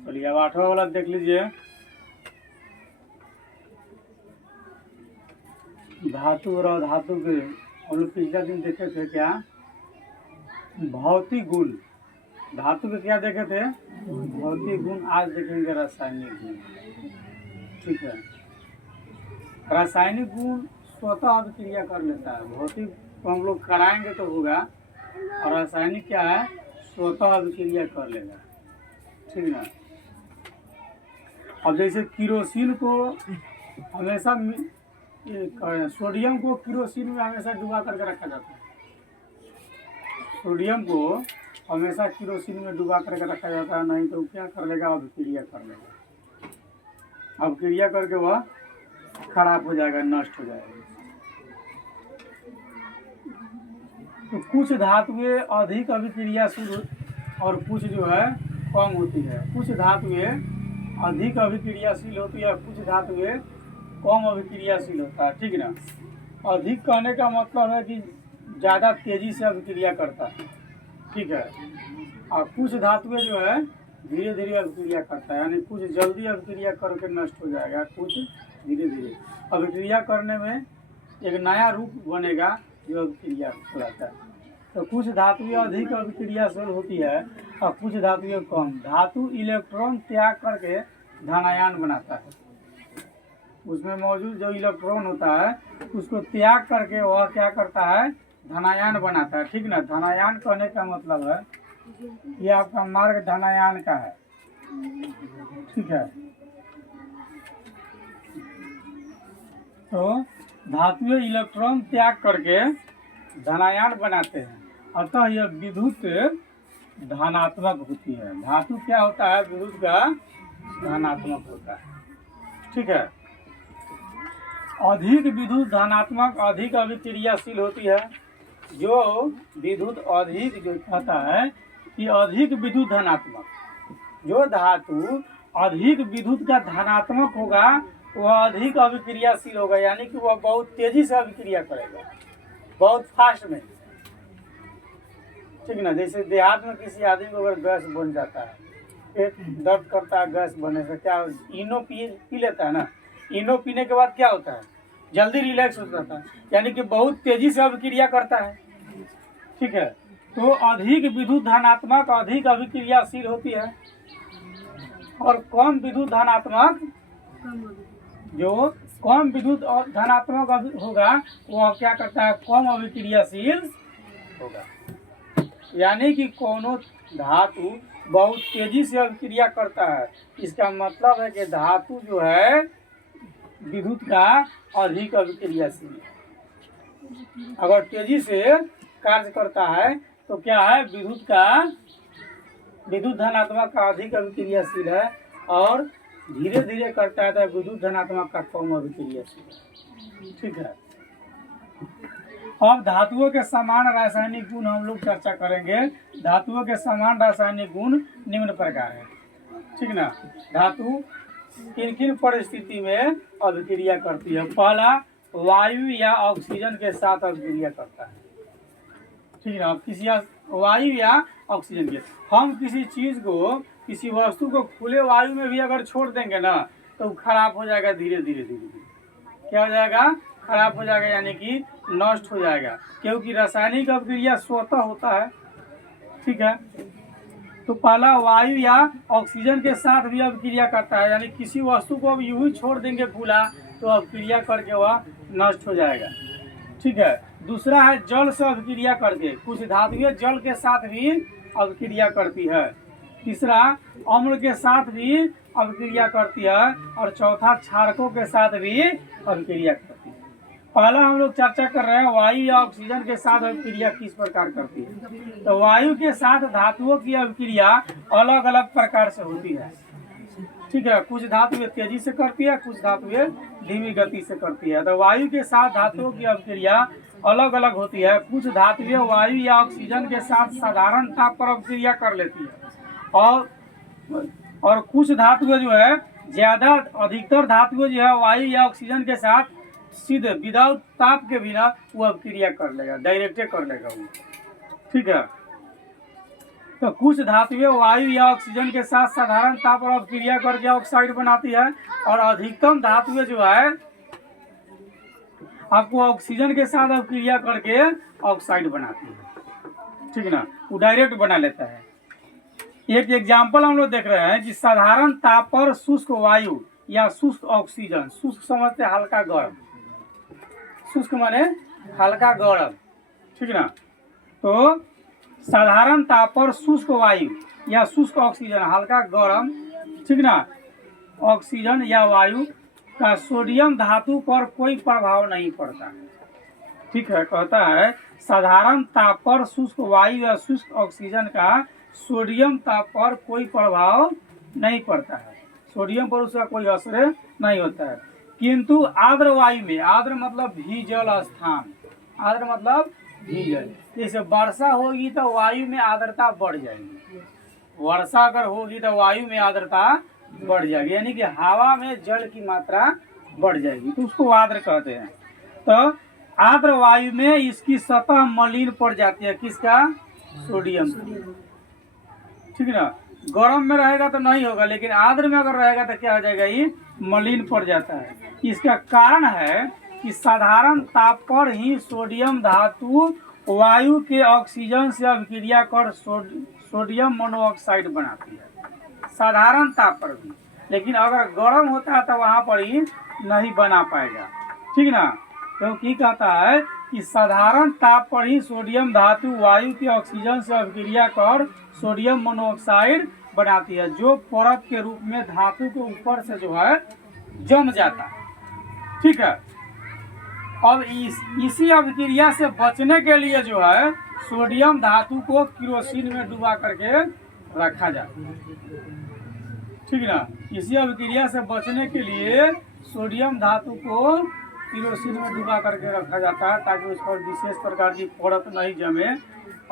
चलिए अब 8वां वाला देख लीजिए। धातु और अधातु के हम लोग पिछले दिन देखे थे क्या, भौतिक गुण। धातु के क्या देखे थे, भौतिक गुण। आज देखेंगे रासायनिक गुण। ठीक है, रासायनिक गुण स्वतः अभिक्रिया कर लेता है। भौतिक तो हम लोग कराएंगे तो होगा, और रासायनिक क्या है, स्वतः अभिक्रिया कर लेगा। ठीक है, अब जैसे किरोसिन को हमेशा सोडियम को किरोसिन में हमेशा डुबा करके रखा जाता है। सोडियम को हमेशा किरोसिन में डुबा करके रखा जाता है, नहीं तो क्या कर लेगा, अभिक्रिया कर लेगा। अभिक्रिया करके वह खराब हो जाएगा, नष्ट हो जाएगा। तो कुछ धातुएं अधिक अभिक्रियाशील और कुछ जो है कम होती है। कुछ धातुएं अधिक अभिक्रियाशील होती है, कुछ धातुएं कम अभिक्रियाशील होता है। ठीक ना। अधिक कहने का मतलब है कि ज़्यादा तेजी से अभिक्रिया करता है। ठीक है, और कुछ धातुएं जो है धीरे धीरे अभिक्रिया करता है, यानी कुछ जल्दी अभिक्रिया करके नष्ट हो जाएगा, कुछ धीरे धीरे अभिक्रिया करने में एक नया रूप बनेगा जो अभिक्रिया कहलाता है। तो कुछ धातुएं अधिक अभिक्रियाशील होती है और कुछ धातुएं कम। धातु इलेक्ट्रॉन त्याग करके धनायन बनाता है। उसमें मौजूद जो इलेक्ट्रॉन होता है उसको त्याग करके वह क्या करता है, धनायन बनाता है। ठीक ना। धनायन कहने का मतलब है ये आपका मार्ग धनायन का है। ठीक है, तो धातुएं इलेक्ट्रॉन त्याग करके धनायन बनाते हैं, अतः यह विद्युत धनात्मक होती है। धातु क्या होता है, विद्युत का धनात्मक होता है। ठीक है, अधिक विद्युत धनात्मक अधिक अभिक्रियाशील होती है। जो विद्युत अधिक जो कहता है कि अधिक विद्युत धनात्मक, जो धातु अधिक विद्युत का धनात्मक होगा वह अधिक अभिक्रियाशील होगा, यानी कि वह बहुत तेजी से अभिक्रिया करेगा, बहुत फास्ट में। ठीक ना। जैसे देहात में किसी आदमी को अगर गैस बन जाता है, पेट दर्द करता है, गैस बनने से क्या इनो पी लेता है ना, इनो पीने के बाद क्या होता है, जल्दी रिलैक्स हो जाता है, यानी कि बहुत तेजी से अभिक्रिया करता है। ठीक है, तो अधिक विद्युत धनात्मक अधिक अभिक्रियाशील होती है, और कम विद्युत धनात्मक, जो कम विद्युत धनात्मक होगा वह क्या करता है, कम अभिक्रियाशील होगा। यानी कि कोनो धातु बहुत तेजी से अभिक्रिया करता है, इसका मतलब है कि धातु जो है विद्युत का अधिक अभिक्रियाशील। अगर तेजी से कार्य करता है तो क्या है, विद्युत धनात्मक का अधिक अभिक्रियाशील है, और धीरे धीरे करता है तो विद्युत धनात्मक का कम अभिक्रियाशील। ठीक है, अब धातुओं के समान रासायनिक गुण हम लोग चर्चा करेंगे। धातुओं के समान रासायनिक गुण निम्न प्रकार है। ठीक ना। धातु किन किन परिस्थिति में अभिक्रिया करती है। पहला, वायु या ऑक्सीजन के साथ अभिक्रिया करता है। ठीक है, किसी वायु या ऑक्सीजन के, हम किसी चीज को, किसी वस्तु को खुले वायु में भी अगर छोड़ देंगे ना तो खराब हो जाएगा, धीरे धीरे धीरे धीरे क्या हो जाएगा, खराब हो जाएगा, यानी कि नष्ट हो जाएगा, क्योंकि रासायनिक अभिक्रिया स्वतः होता है। ठीक है, तो पहला वायु या ऑक्सीजन के साथ भी अभिक्रिया करता है, यानी किसी वस्तु को अब यूं ही छोड़ देंगे खुला तो अभिक्रिया करके वह नष्ट हो जाएगा। ठीक है, दूसरा है जल से अभिक्रिया करके, कुछ धातुएं जल के साथ भी अभिक्रिया करती है। तीसरा, अम्ल के साथ भी अभिक्रिया करती है, और चौथा, क्षारकों के साथ भी अभिक्रिया करती है। पहला हम लोग चर्चा कर रहे हैं वायु या ऑक्सीजन के साथ अभिक्रिया किस प्रकार करती है। तो वायु के साथ धातुओं की अभिक्रिया अलग अलग प्रकार से होती है। ठीक है, कुछ धातुएं तेजी से करती है, कुछ धातुएं धीमी गति से करती है। तो वायु के साथ धातुओं की अभिक्रिया अलग अलग होती है। कुछ धातुएं वायु या ऑक्सीजन के साथ साधारण ताप पर अभिक्रिया कर लेती है, और कुछ धातुएं जो है ज्यादा, अधिकतर धातुएं जो है वायु या ऑक्सीजन के साथ सीधे विदाउट ताप के बिना वो अभिक्रिया कर लेगा, डायरेक्टे कर लेगा वो। ठीक है, तो कुछ धातुएं वायु या ऑक्सीजन के साथ साधारण ताप पर अभिक्रिया करके ऑक्साइड बनाती है, और अधिकतम धातुएं जो है आपको ऑक्सीजन के साथ अभिक्रिया करके ऑक्साइड बनाती है, ठीक है ना, वो डायरेक्ट बना लेता है। एक एग्जाम्पल हम लोग देख रहे हैं कि साधारण ताप पर शुष्क वायु या शुष्क ऑक्सीजन, शुष्क समझते हैं हल्का गर्म, शुष्क माने हल्का गर्म, ठीक ना। तो साधारण ताप पर शुष्क वायु या शुष्क ऑक्सीजन हल्का गर्म, ठीक ना, ऑक्सीजन या वायु का सोडियम धातु पर कोई प्रभाव नहीं पड़ता, ठीक है। कहता है साधारण ताप पर शुष्क वायु या शुष्क ऑक्सीजन का सोडियम ताप पर कोई प्रभाव नहीं पड़ता है, सोडियम पर उसका कोई असर नहीं होता है। किंतु आर्द्र वायु में, आर्द्र मतलब भीजल स्थान, आर्द्र मतलब भीजल, जैसे वर्षा होगी तो वायु में आर्द्रता बढ़ जाएगी, वर्षा अगर होगी तो वायु में आर्द्रता बढ़ जाएगी, यानी कि हवा में जल की मात्रा बढ़ जाएगी, तो उसको आर्द्र कहते हैं। तो आर्द्र वायु में इसकी सतह मलिन पड़ जाती है, किसका, सोडियम, ठीक है ना। गर्म में रहेगा तो नहीं होगा, लेकिन आर्द्र में अगर रहेगा तो क्या हो जाएगा, ये मलिन पड़ जाता है। इसका कारण है कि साधारण ताप पर ही सोडियम धातु वायु के ऑक्सीजन से अभिक्रिया कर सोडियम मोनोऑक्साइड बनाती है, साधारण ताप पर भी, लेकिन अगर गर्म होता है तो वहाँ पर ही नहीं बना पाएगा, ठीक ना। क्योंकि कहता है कि साधारण ताप पर ही सोडियम धातु वायु के ऑक्सीजन से अभिक्रिया कर सोडियम मोनोऑक्साइड बनाती है, जो परत के रूप में धातु के ऊपर से जो है जम जाता है, ठीक है। अब इसी अभिक्रिया से बचने के लिए जो है सोडियम धातु को केरोसिन में डुबा करके रखा जाता है, ठीक ना। इसी अभिक्रिया से बचने के लिए सोडियम धातु को केरोसिन में डुबा करके रखा जाता है, ताकि उस पर विशेष प्रकार की परत नहीं जमे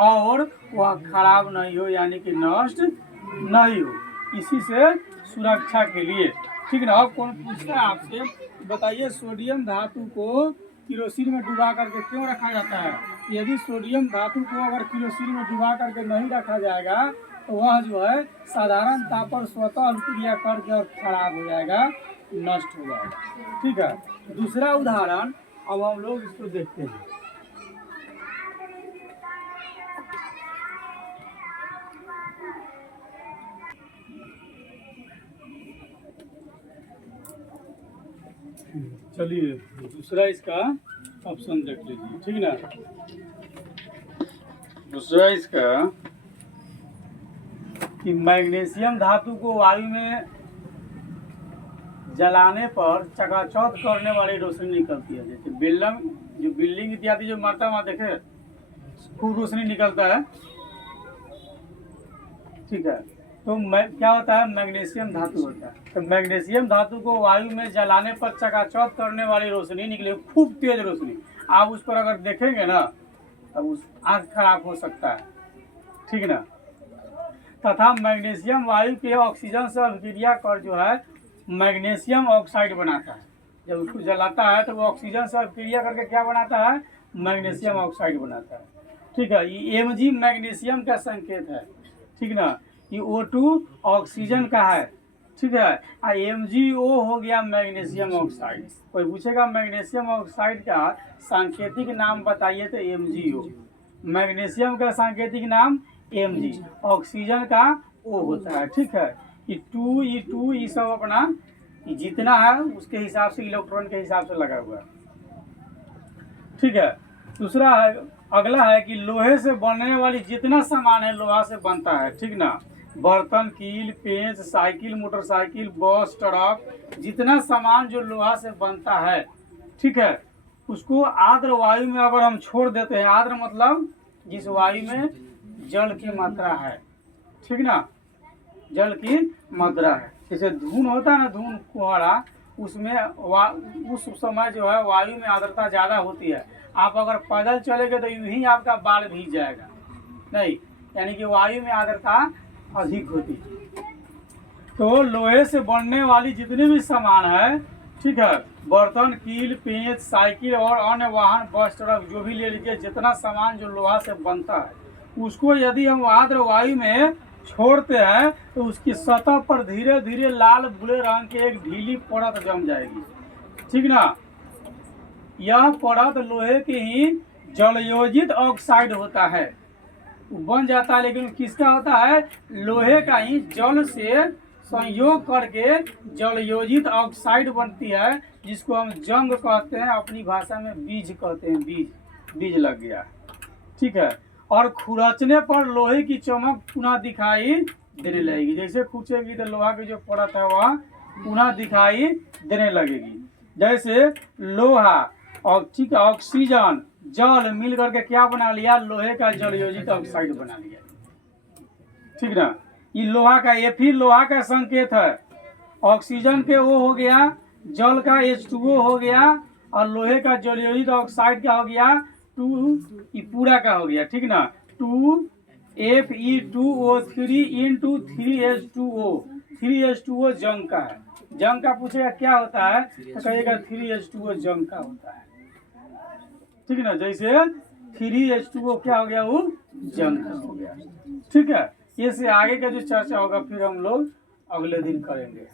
और वह खराब नहीं हो, यानी कि नष्ट नहीं हो, इसी से सुरक्षा के लिए, ठीक ना। अब कौन पूछता है आपसे, बताइए सोडियम धातु को केरोसिन में डुबा करके क्यों रखा जाता है। यदि सोडियम धातु को अगर केरोसिन में डुबा करके नहीं रखा जाएगा तो वह जो है साधारण ताप पर स्वतः अभिक्रिया करके और खराब हो जाएगा, नष्ट हो जाएगा, ठीक है। दूसरा उदाहरण अब हम लोग इसको देखते हैं। चलिए दूसरा इसका ऑप्शन देख लीजिए, ठीक ना। दूसरा इसका कि मैग्नीशियम धातु को वायु में जलाने पर चकाचौंध करने वाली रोशनी निकलती है, जैसे बिल्डिंग इत्यादि जो मरता है वहाँ देखे खूब रोशनी निकलता है, ठीक है। तो क्या होता है, मैग्नीशियम धातु होता है। तो मैग्नीशियम धातु को वायु में जलाने पर चकाचौंध करने वाली रोशनी निकले, खूब तेज रोशनी, आप उस पर अगर देखेंगे ना तब उस आँख खराब हो सकता है, ठीक ना। तथा मैग्नीशियम वायु के ऑक्सीजन से अभिक्रिया कर जो है मैग्नीशियम ऑक्साइड बनाता है, जब उसको जलाता है तो वो ऑक्सीजन से अभिक्रिया करके क्या बनाता है, मैग्नीशियम ऑक्साइड बनाता है, ठीक है। ये Mg मैग्नीशियम का संकेत है, ठीक ना। ये O2 ऑक्सीजन का है, ठीक है, और MgO हो गया मैग्नीशियम ऑक्साइड। कोई पूछेगा मैग्नीशियम ऑक्साइड का सांकेतिक नाम बताइए तो MgO, मैग्नीशियम का सांकेतिक नाम Mg, ऑक्सीजन का O होता है, ठीक है। E2 ये सब अपना जितना है उसके हिसाब से इलेक्ट्रॉन के हिसाब से लगा हुआ है, ठीक है। दूसरा है, अगला है कि लोहे से बनने वाली जितना सामान है लोहा से बनता है, ठीक ना। बर्तन, कील, पेंच, साइकिल, मोटरसाइकिल, बस, ट्रक, जितना सामान जो लोहा से बनता है, ठीक है, उसको आर्द्र वायु में अगर हम छोड़ देते हैं, आर्द्र मतलब जिस वायु में जल की मात्रा है, ठीक ना, जल की मात्रा है। जैसे धुन होता है ना, धुन कुहरा, उसमें उस समय जो है वायु में आर्द्रता ज़्यादा होती है। आप अगर पैदल चलेंगे तो यूं ही आपका बाल भीग जाएगा, नहीं, यानी कि वायु में आर्द्रता अधिक होती है। तो लोहे से बनने वाली जितने भी सामान है, ठीक है, बर्तन, कील, पेंच, साइकिल और अन्य वाहन, बस, ट्रक, जो भी ले लीजिए, जितना सामान जो लोहा से बनता है उसको यदि हम आर्द्र वायु में छोड़ते हैं तो उसकी सतह पर धीरे धीरे लाल भूरे रंग की एक ढीली परत जम जाएगी, ठीक ना। यह परत लोहे की ही जलयोजित ऑक्साइड होता है, बन जाता है, लेकिन किसका होता है? लोहे का ही जल से संयोग करके जलयोजित ऑक्साइड बनती है, जिसको हम जंग कहते हैं, अपनी भाषा में बीज कहते हैं। बीज लग गया, ठीक है। और खुरचने पर लोहे की चमक पुनः दिखाई देने लगेगी। जैसे खुचेगी तो लोहा की जो परत है वह पुनः दिखाई देने लगेगी। जैसे लोहा और ठीक है, ऑक्सीजन जल मिल करके क्या बना लिया? लोहे का जलयोजित ऑक्साइड बना लिया, ठीक ना। ये लोहा का, ये फिर लोहा का संकेत है। ऑक्सीजन के वो हो गया, जल का H2O हो गया, और लोहे का जलयोजित ऑक्साइड क्या हो गया? 2 ये पूरा का हो गया, ठीक ना। 2Fe2O3 into 3H2O। 3H2O जंग का है। जंग का पूछेगा क्या होता है तो कहिएगा 3H2O जंग का होता है, ठीक ना। जैसे 3H2O क्या हो गया? वो जंग का हो गया, ठीक है। ये से आगे का जो चर्चा होगा फिर हम लोग अगले दिन करेंगे।